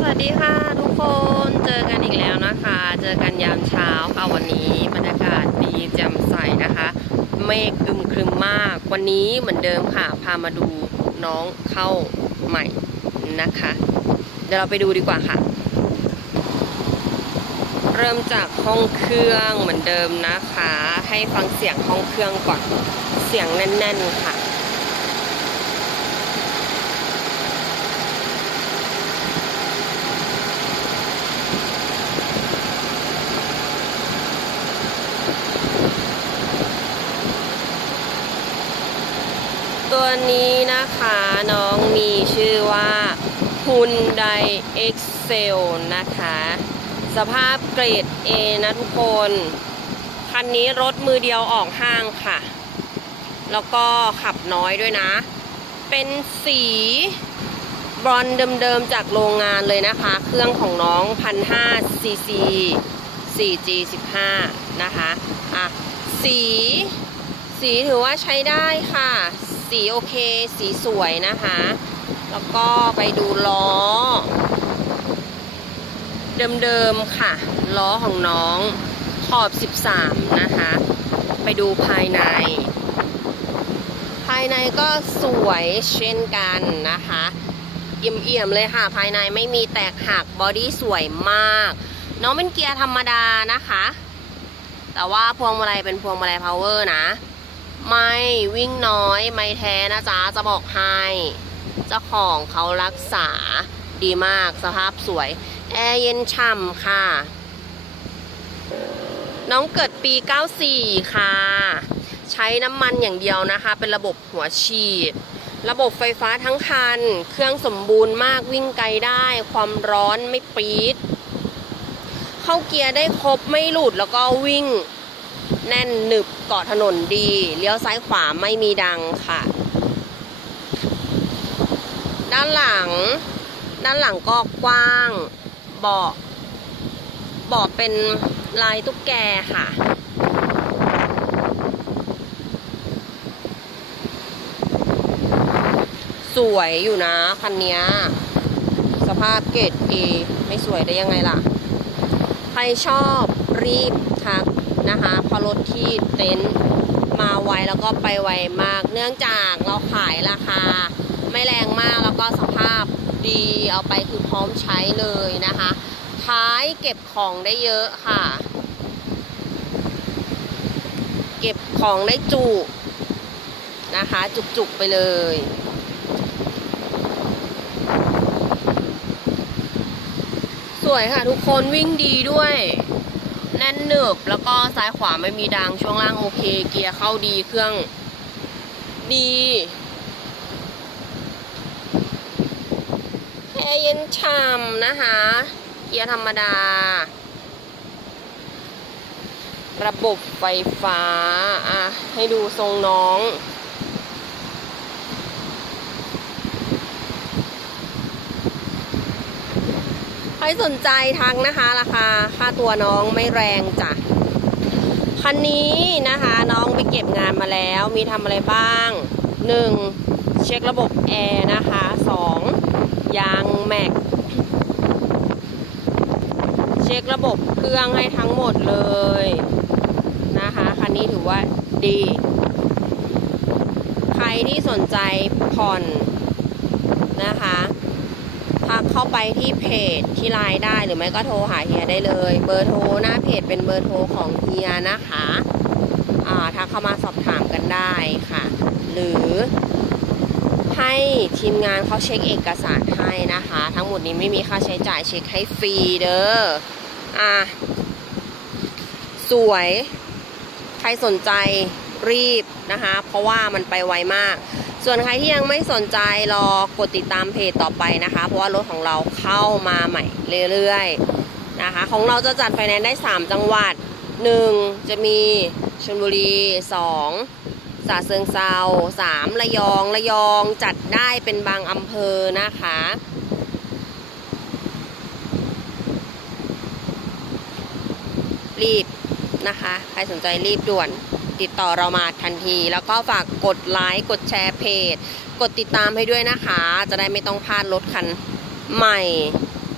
สวัสดีค่ะทุกคนเจอกันอีกแล้วนะคะ เจอกันยามเช้าค่ะวันนี้บรรยากาศดีแจ่มใสนะคะเมฆอึมครึมมาก วันนี้เหมือนเดิมค่ะ พามาดูน้องเข้าใหม่นะคะ เดี๋ยวเราไปดูดีกว่าค่ะ เริ่มจากห้องเครื่องเหมือนเดิมนะคะ ให้ฟังเสียงห้องเครื่องก่อนเสียงแน่น ๆค่ะ ตัวนี้นะคะน้องมีชื่อว่า Hyundai Excel นะคะ สภาพเกรด A นะทุกคน คันนี้รถมือเดียวออกห้างค่ะ แล้วก็ขับน้อยด้วยนะ เป็นสีบรอนเดิมๆจากโรงงานเลยนะคะ เครื่องของน้อง 1,500 cc 4G 15 นะคะ อะ สี สีถือว่าใช้ได้ค่ะ สีโอเค สีสวยนะคะ แล้วก็ไปดูล้อ เดิมๆค่ะ ล้อของน้องขอบ 13 นะคะ ไปดูภายใน ภายในก็สวยเช่นกันนะคะเอี่ยมๆเลยค่ะ ภายในไม่มีแตกหักบอดี้สวยมาก น้องเป็นเกียร์ธรรมดานะคะ แต่ว่าพวงมาลัยเป็นพวงมาลัยพาวเวอร์นะ ไม่วิ่งน้อยไม่แท้นะจ๊ะจะบอกให้เจ้าของเขารักษาดีมากสภาพสวย แอร์เย็นฉ่ำค่ะ น้องเกิดปี 94 ค่ะ ใช้น้ำมันอย่างเดียวนะคะ เป็นระบบหัวฉีด ระบบไฟฟ้าทั้งคัน เครื่องสมบูรณ์มากวิ่งไกลได้ ความร้อนไม่ปี๊ดเข้าเกียร์ได้ครบไม่หลุดแล้วก็วิ่ง แน่นหนึบเกาะถนนดี เลี้ยวซ้ายขวาไม่มีดังค่ะ ด้านหลัง ด้านหลังก็กว้างเบาะเบาะเป็นลายตุ๊กแกค่ะ สวยอยู่นะคันนี้สภาพเกรด A ไม่สวยได้ยังไงล่ะ ใครชอบรีบทัก นะคะเพราะรถที่เต็นท์มาไวแล้วก็ไปไวมาก เนื่องจากเราขายราคา ไม่แรงมากแล้วก็สภาพดีเอาไปคือพร้อมใช้เลยนะคะท้ายเก็บของได้เยอะค่ะ เก็บของได้จุนะคะ จุกๆไปเลยสวยค่ะทุกคนวิ่งดีด้วย แน่นหนึบแล้วก็ซ้ายขวาไม่มีดังช่วงล่างโอเค เกียร์เข้าดีเครื่องดีแอร์เย็นฉ่ำนะคะ เกียร์ธรรมดา ระบบไฟฟ้า อะ ให้ดูทรงน้อง รสนใจทักนะคะ ราคาค่าตัวน้องไม่แรงจ้ะคันนี้นะคะน้องไปเก็บงานมาแล้ว มีทำอะไรบ้าง 1. เช็คระบบแอร์นะคะ 2. ยางแม็ก เช็คระบบเครื่องให้ทั้งหมดเลยนะคะคันนี้ถือว่าดี ใครที่สนใจผ่อนนะคะ ทักเข้าไปที่เพจที่ไลน์ได้หรือไม่ก็โทรหาเฮียได้เลย เบอร์โทรหน้าเพจเป็นเบอร์โทรของเฮียนะคะทักเข้ามาสอบถามกันได้ค่ะ หรือให้ทีมงานเขาเช็คเอกสารให้นะคะ ทั้งหมดนี้ไม่มีค่าใช้จ่ายเช็คให้ฟรีเด้ออะสวย ใครสนใจรีบนะคะ เพราะว่ามันไปไวมาก ส่วนใครที่ยังไม่สนใจรอกดติดตามเพจต่อไปนะคะ เพราะว่ารถของเราเข้ามาใหม่เรื่อยๆนะคะ ของเราจะจัดไฟแนนซ์ได้ 3 จังหวัด 1. จะมีชลบุรี 2. สาเซิงเซา 3. ระยองระยองจัดได้เป็นบางอำเภอนะคะรีบนะคะ ใครสนใจรีบด่วน ติดต่อเรามาทันที แล้วก็ฝากกดไลค์กดแชร์เพจ กดติดตามให้ด้วยนะคะ จะได้ไม่ต้องพลาดรถคันใหม่